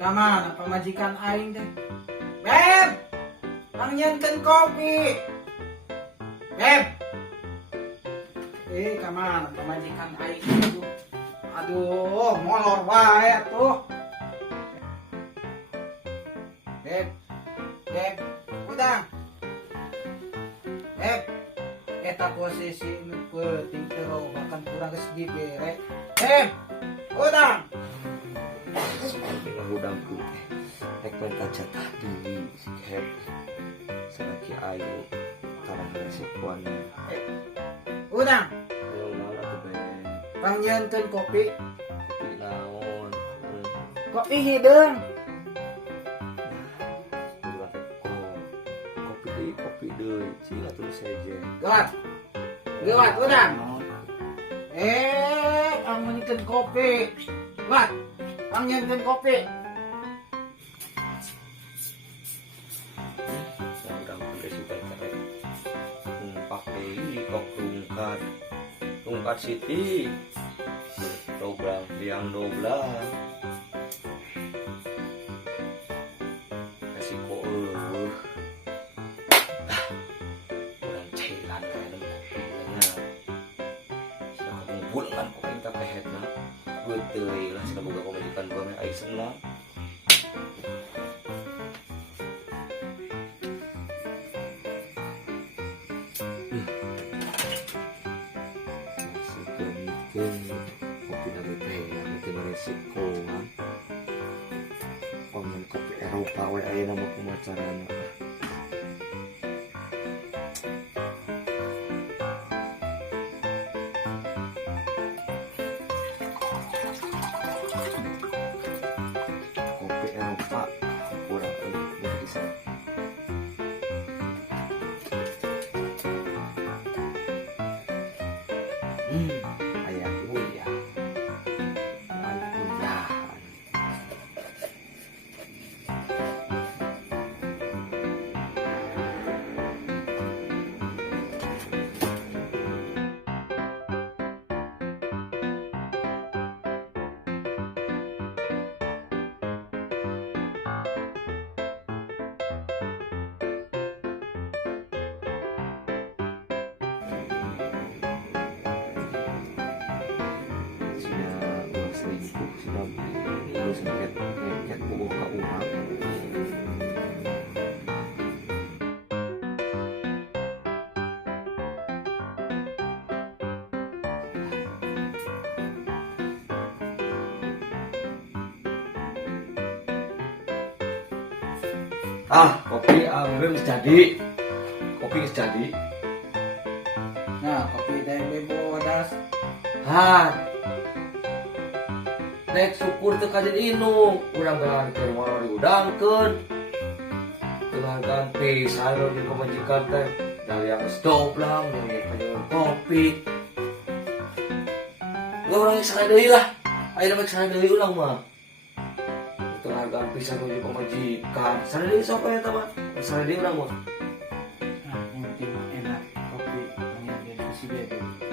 Kamana pamajikan aing teh. Beb, pangnyankeun kopi. Beb. Kamana pamajikan aing itu. Aduh, molor wae atuh. Beb, udang. Beb, eta posisi nu penting teu bahkan kurang geus dibere. Beb, udang. Udang putih rek minta jatah deui si Kep salaki ayu karang resikoan Udang, ayo naon atuh be pangnyankeun kopi. kopi naon Kopi hideung. kopi deui cing atuh seje Gawat, udang. Pangnyankeun kopi. Gawat, pangnyankeun kopi. udang resiko karek pakai kok tungkat siti doblang tiang doblang resiko orang cairan kayak kopinya siapa ngumpul kan kok minta pehetna betul lah sih boga komunikan gua mah ai senang kopi dari teh ya mungkin resiko kan komen kopi Eropa we aya nama pemacarana kopi Eropa kurang bisa ayah uyah sudah terus ngeliat buku ke uang kopi geus jadi Nah, kopi teh bebodas. nek syukur teu kajen inung urang beharkeun moal diudangkeun dengan pisan di pemajikan teh dari yang doblang dari penjual kopi gak orang yang sana deui lah ayo dapat sana deui ulang mah penghargaan pisan di pemajikan sana deui sok eta mah sana deui urang mah Nah, yang penting enak kopi pangnyankeun si Bebe.